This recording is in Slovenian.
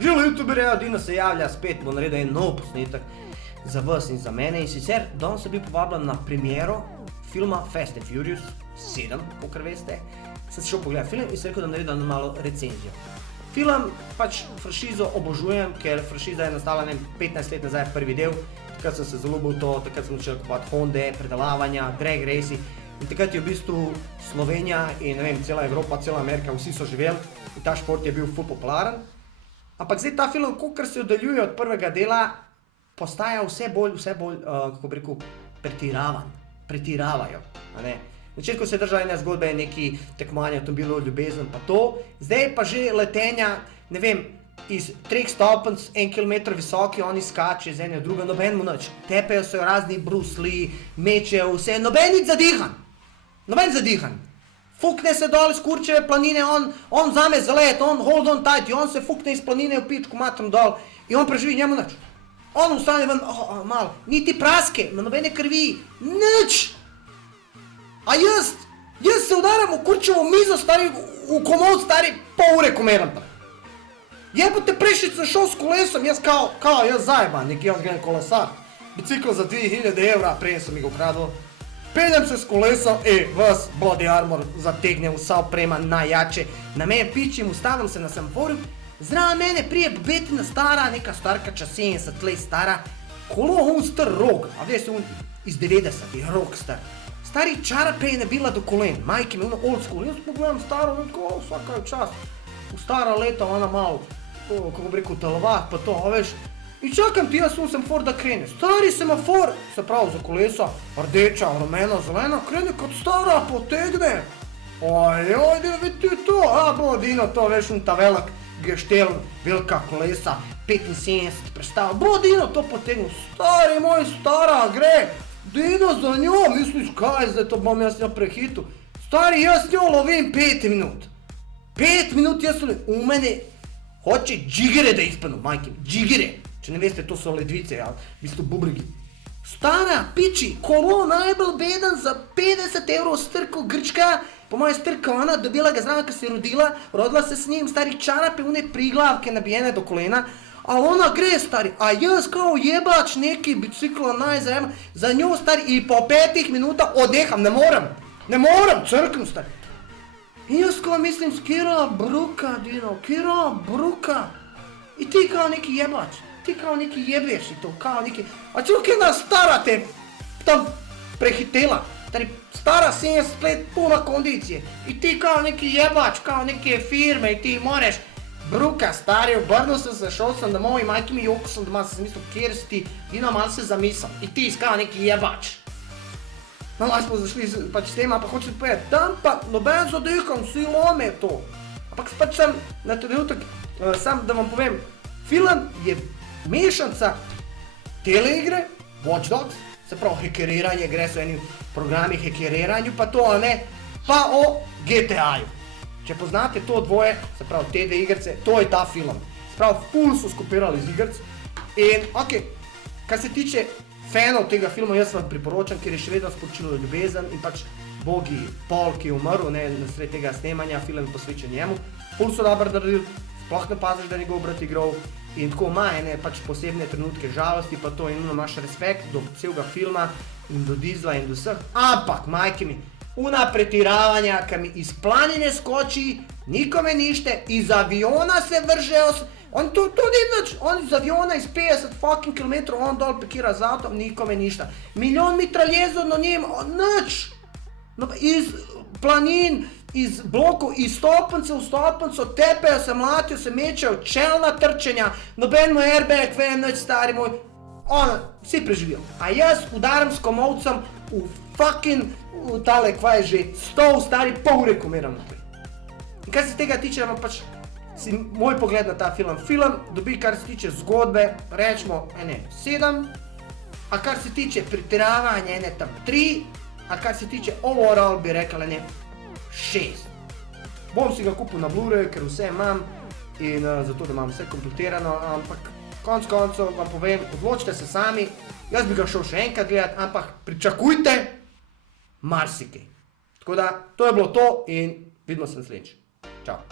Žilo youtuberja, Dino se javlja, spet bo naredil en nov posnetek za vas in za mene. In sicer danes sem bil povabljen na premiero filma Fast and Furious 7, kakor veste. Sem šel pogledati film in sem rekel, da naredim malo recenzijo. Film pač franšizo obožujem, ker franšiza je nastala 15 let nazaj prvi del. Takrat sem se zaljubil v to, takrat sem začel kupovati Honde, predelavanja, drag raci. In takrat je v bistvu Slovenija in ne vem, cela Evropa, cela Amerika, vsi so živeli in ta šport je bil ful popularen. Ampak zdaj ta film, kakor se oddaljuje od prvega dela, postaja vse bolj, kako bi rekel, pretiravajo. Na začetku se je držala ena zgodba, je neki tekmovanje avtomobilov, ljubezen pa to. Zdaj pa že letenja, ne vem, iz 3 stopenj, 1 kilometer visoki, oni skače z ene v drugo, noben mu nič. Tepejo se razni Bruce Lee, mečejo vse, noben nič zadihan. Fukne se dol iz Kurčeve planine, on zame zalet, on hold on tight, on se fukne iz planine v pitku matrom dol in on preživi, njemu nič. On ustane ven, malo, niti praske, nobene krvi, nič. A jaz se udaram v Kurčevo mizo, stari, v komod, stari, pol ure komeram tam. Jebote, prejšič sem šel s kolesom, jaz jaz zajeban, neki jaz grem kolesar. Bicikl za 2000 evra, prej sem mi ga ukradil. Peljem se s kolesom, vas body armor zategnem, vsa oprema najjače. Na mene pičim, ustavim se na semaforju, zraven mene prije betina stara, neka starka čas 70 let stara, kolo star rog, a veš se iz 90-ih, rog star. Stari čarape je nabila do kolen, majke mi, old school, jaz pogledam staro, tako vsaka čas, v stara leta, ona malo, kako bi rekel, telovah, pa to, a veš. In čakam ti, jaz sem for da krene. Stari semafor, se pravi za kolesa, rdeča, rumena, zelena, krene kot stara, potegne. Ojoj, da vidi to, bo Dino to, veš, ta velik geštel, velika kolesa, 75 predstav, bo Dino to potegne. Stari moj, stara, gre, Dino za njo, misliš, kaj zdaj to bom jaz njo prehitil. Stari, jaz njo lovim 5 minut. 5 minut jaz lovim, v mene hoče džigere da ispanu, majke, džigere. Če ne veste, to so ledvice, v bistvu bubrigi. Stara, piči, kolo najbolj beden za 50 evrov strko Grčka, po moje strka ona, dobila ga zraven, ko se je rodila se s njim, stari čarape, une priglavke nabijene do kolena, a ona gre, stari, a jaz kao jebač neki bicikla najzajem, za njo, stari, i po 5 minutah odneham, ne morem, crknem, stari. In jaz kao mislim, kira bruka, Dino, kira bruka, i ti kao neki jebač. Ti kao neki jebeš i to, kao neki... A čelo kjena stara te tam prehitela, stara 70 let, puna kondicije. I ti kao neki jebač, kao neke firme i ti moreš... Bruka, stari, obrnil sem se, šel sem domov i majke mi joko sam doma, sam mislil, kjer si ti, Dino, malo se zamisal. I ti kao neki jebač. Malo smo zašli pač s tema, pa hočem povedati, tam pa noben zadiham, vsi lome to. Ampak pač sem na trenutek, sam da vam povem, film je mešanca teleigre, Watch Dogs, se pravi hekeriranje, gre so eni programi hekeriranju, pa to, pa o GTA-ju. Če poznate to dvoje, se pravi te dve igrice, to je ta film. Se pravi, ful so skopirali iz igric. In, kar se tiče fanov tega filma, jaz vam priporočam, ker je še vedno sporočilo ljubezen in pač Bogi Paul, ki je umrl, na sred tega snemanja, film je posvečen njemu. Ful so dobro naredili, sploh ne paziš, da je njegov brat igral. In tako ima ene pač posebne trenutke žalosti, pa to in imaš respekt do celega filma in do Diesla in do vseh. Ampak, majke mi, una pretiravanja, ki mi iz planine skoči, nikome nište, iz aviona se vržejo, to ni nič, on iz aviona iz 50 fucking kilometrov, on dol pekira z avtom, nikome ništa. Milijon mitraljezov na njim, nič. Iz planin, iz blokov, iz stopnice v stopnico, tepejo se, mlatijo se, mečejo, čelna trčenja, noben moj airbag, nič stari moj, vsi preživijo. A jaz udaram s komovcem v fucking, tale, kva je že, stol stari, pol ure komeram naprej. In kar se tega tiče, pač, si moj pogled na ta film. Film dobi, kar se tiče zgodbe, rečemo, 7, a kar se tiče pretiravanja, tam 3, a kar se tiče overall, bi rekla, 6. Bom si ga kupil na Blu-ray, ker vse imam in zato, da imam vse kompletirano, ampak konc koncev vam povem, odločite se sami, jaz bi ga šel še enkrat gledati, ampak pričakujte marsikaj. Tako da, to je bilo to in vidimo se naslednjič. Čau.